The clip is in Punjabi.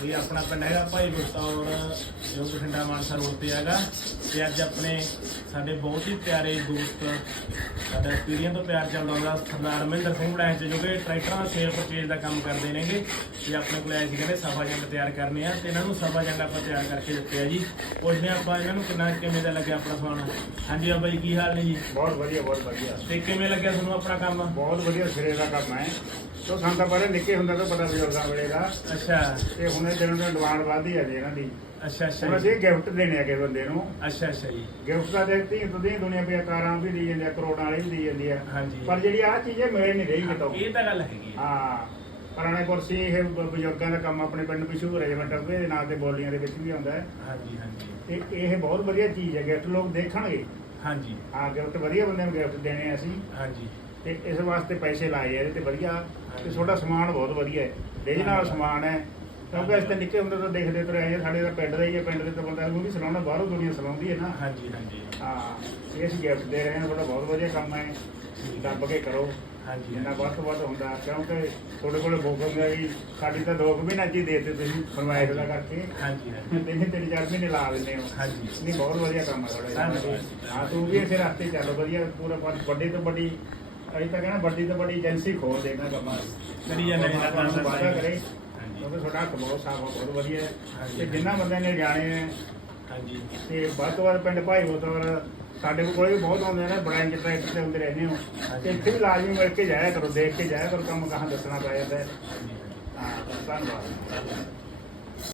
ਇਹ ਆਪਣਾ ਪਿੰਡ ਹੈਗਾ ਭਾਈ ਬਸਤੌਰ ਜੋ ਬਠਿੰਡਾ ਮਾਨਸਾ ਰੋਡ ਤੇ ਹੈਗਾ ਤੇ ਅੱਜ ਆਪਣੇ ਸਾਡੇ ਬਹੁਤ ਹੀ ਪਿਆਰੇ ਦੋਸਤ ਸਾਡਾ ਪੀੜ੍ਹੀਆਂ ਤੋਂ ਪਿਆਰ ਚੱਲਦਾ ਹੁੰਦਾ ਸਰਦਾਰ ਮਹਿੰਦਰ ਸਿੰਘ ਬੜਾਇਚ ਜੋ ਕਿ ਟਰੈਕਟਰਾਂ ਦਾ ਸੇਲ ਪਰਚੇਜ ਦਾ ਕੰਮ ਕਰਦੇ ਨੇਗੇ ਤੇ ਆਪਣੇ ਕੋਲ ਆਏ ਸੀ ਕਹਿੰਦੇ ਸਫਾ ਜੰਗ ਤਿਆਰ ਕਰਨੇ ਆ ਤੇ ਇਹਨਾਂ ਨੂੰ ਸਫਾ ਜੰਗ ਆਪਾਂ ਤਿਆਰ ਕਰਕੇ ਦਿੱਤੇ ਆ ਜੀ। ਪੁੱਛਦੇ ਆਪਾਂ ਇਹਨਾਂ ਨੂੰ ਕਿੰਨਾ ਕਿਵੇਂ ਦਾ ਲੱਗਿਆ ਆਪਣਾ ਸਮਾਨ? ਹਾਂਜੀ ਬਾਬਾ ਜੀ ਕੀ ਹਾਲ ਨੇ ਜੀ? ਬਹੁਤ ਵਧੀਆ ਬਹੁਤ ਵਧੀਆ। ਤੇ ਕਿਵੇਂ ਲੱਗਿਆ ਤੁਹਾਨੂੰ ਆਪਣਾ ਕੰਮ? ਬਹੁਤ ਵਧੀਆ ਸਿਰੇ ਦਾ ਕੰਮ ਹੈ। ਤੋ ਸਾਨੂੰ ਤਾਂ ਪਹਿਲੇ ਨਿੱਕੇ ਹੁੰਦਾ ਤਾਂ ਪਤਾ ਬਜ਼ੁਰਗਾਂ ਵੇਲੇ ਦਾ। ਅੱਛਾ। ਤੇ ਹੁਣ ਇਹ ਦਿਨੋਂ ਦਿਨ ਡਿਮਾਂਡ ਵੱਧਦੀ ਹੈ ਜੀ ਇਹਨਾਂ ਦੀ। ਅੱਛਾ ਅੱਛਾ ਹੁਣ ਜੀ। ਅਸੀਂ ਗਿਫਟ ਦੇਣੇ ਆ ਕਿਸੇ ਬੰਦੇ ਨੂੰ। ਅੱਛਾ ਅੱਛਾ ਜੀ। ਗਿਫਟ ਦਾ ਦੇਖਤੀ ਤੋਂ ਦੀ ਦੁਨੀਆ ਪਿਆ ਕਾਰਾਂ ਵੀ ਦੀ ਜਾਂਦੀ ਆ ਕਰੋੜਾਂ ਵਾਲੀ ਵੀ ਦੀ ਜਾਂਦੀ ਆ। ਹਾਂਜੀ। ਪਰ ਜਿਹੜੀ ਆ ਚੀਜ਼ ਹੈ ਮਿਲ ਨਹੀਂ ਰਹੀ ਕਿਤੋਂ। ਇਹ ਤਾਂ ਗੱਲ ਹੈਗੀ ਹੈ। ਹਾਂ ਪੁਰਾਣੇ ਕੁਰਸੀ ਇਹ ਬ- ਬਜ਼ੁਰਗਾਂ ਦਾ ਕੰਮ ਆਪਣੇ ਪਿੰਡ ਮਸ਼ਹੂਰ ਹੈ ਜਿਵੇਂ ਟੱਬੇ ਦੇ ਨਾਂ ਤੇ ਬੋਲੀਆਂ ਦੇ ਵਿੱਚ ਵੀ ਆਉਂਦਾ ਹੈ। ਹਾਂਜੀ ਹਾਂਜੀ। ਤੇ ਇਹ ਬਹੁਤ ਵਧੀਆ ਚੀਜ਼ ਹੈ ਗਿਫਟ ਲੋਕ ਦੇਖਣਗੇ। ਹਾਂਜੀ। ਹਾਂ ਗਿਫਟ ਵਧੀਆ ਬੰਦੇ ਨੂੰ ਗਿਫਟ ਦੇਣੇ ਆ ਅਸੀਂ। ਹਾਂਜੀ। ਤੇ ਇਸ ਵਾਸਤੇ ਪੈਸੇ ਲਾਏ ਆ ਇਹਦੇ ਤੇ ਵਧੀਆ। ਤੇ ਤੁਹਾਡਾ ਸਮਾਨ ਬਹੁਤ ਵਧੀਆ ਹੈ। ਰੀਜ ਨਾਲ ਸਮਾਨ ਹੈ। ਕਿਉਂਕਿ ਅਸੀਂ ਤਾਂ ਨਿੱਕੇ ਹੁੰਦੇ ਤੋਂ ਦੇਖਦੇ ਤੁਰੇ ਆਏ ਹਾਂ, ਸਾਡੇ ਤਾਂ ਪਿੰਡ ਦਾ ਹੀ ਹੈ ਪਿੰਡ ਦੇ ਤਾਂ ਬੰਦਾ ਨੂੰ ਵੀ ਸਲਾਉਣਾ ਬਾਹਰੋਂ ਦੁਨੀਆ ਸਲਾਉਂਦੀ ਹੈ ਨਾ। ਹਾਂਜੀ ਹਾਂਜੀ। ਹਾਂ ਇਹ ਅਸੀਂ ਗਿਫਟ ਦੇ ਰਹੇ ਹਾਂ ਤੁਹਾਡਾ ਬਹੁਤ ਵਧੀਆ ਕੰਮ ਹੈ ਦੱਬ ਕੇ ਕਰੋ। ਹਾਂਜੀ ਜਿੰਨਾ ਵੱਧ ਤੋਂ ਵੱਧ ਹੁੰਦਾ ਕਿਉਂਕਿ ਤੁਹਾਡੇ ਕੋਲ ਬੁਕਿੰਗ ਹੈ ਵੀ ਸਾਡੀ ਤਾਂ ਦੋ ਕੁ ਮਹੀਨੇ ਦੇ ਦਿੱਤੇ ਤੁਸੀਂ ਫਰਮਾਇਸ਼ ਦਾ ਕਰਕੇ। ਹਾਂਜੀ ਹਾਂਜੀ। ਤਿੰਨ ਤਿੰਨ ਚਾਰ ਮਹੀਨੇ ਲਾ ਦਿੰਦੇ ਹੋ। ਹਾਂਜੀ। ਨਹੀਂ ਬਹੁਤ ਵਧੀਆ ਕੰਮ ਹੈ ਤੁਹਾਡਾ ਧੰਨਵਾਦ। ਹਾਂ ਤੂੰ ਵੀ ਇਸੇ ਰਸਤੇ ਚੱਲ ਵਧੀਆ ਪੂਰਾ ਵੱਡ- ਵੱਡੀ ਤੋਂ ਵੱਡੀ ਅਸੀਂ ਤਾਂ ਕਹਿੰਦਾ ਵੱਡੀ ਤੋਂ ਵੱਡੀ ਏਜੰਸੀ ਖੋਲ ਦੇਣਾ ਕੰਮਾਂ ਕਰੀ ਜਾਂਦੇ ਨੇ ਵਾਅਦਾ ਕਰੇ। ਕਿਉਂਕਿ ਤੁਹਾਡਾ ਹੱਥ ਬਹੁਤ ਸਾਫ਼ ਆ ਬਹੁਤ ਵਧੀਆ ਹੈ। ਤੇ ਜਿੰਨਾ ਬੰਦਿਆਂ ਨੇ ਜਾਣੇ ਹੈ ਹਾਂਜੀ ਤੇ ਵੱਧ ਤੋਂ ਵੱਧ ਪਿੰਡ ਭਾਈ ਬੋਤਵਰ ਸਾਡੇ ਕੋਲ ਵੀ ਬਹੁਤ ਆਉਂਦੇ ਨੇ ਬੜਾ ਇੰਜ ਟਰੈਕਟਰ ਤੇ ਆਉਂਦੇ ਰਹਿੰਦੇ ਹੋ। ਤੇ ਇੱਥੇ ਵੀ ਲਾਜ਼ਮੀ ਮਿਲ ਕੇ ਜਾਇਆ ਕਰੋ ਦੇਖ ਕੇ ਜਾਇਆ ਕਰੋ ਕੰਮ ਕਹਾਂ ਦੱਸਣਾ ਪੈ ਜਾਂਦਾ ਹੈ ਹਾਂ ਧੰਨਵਾਦ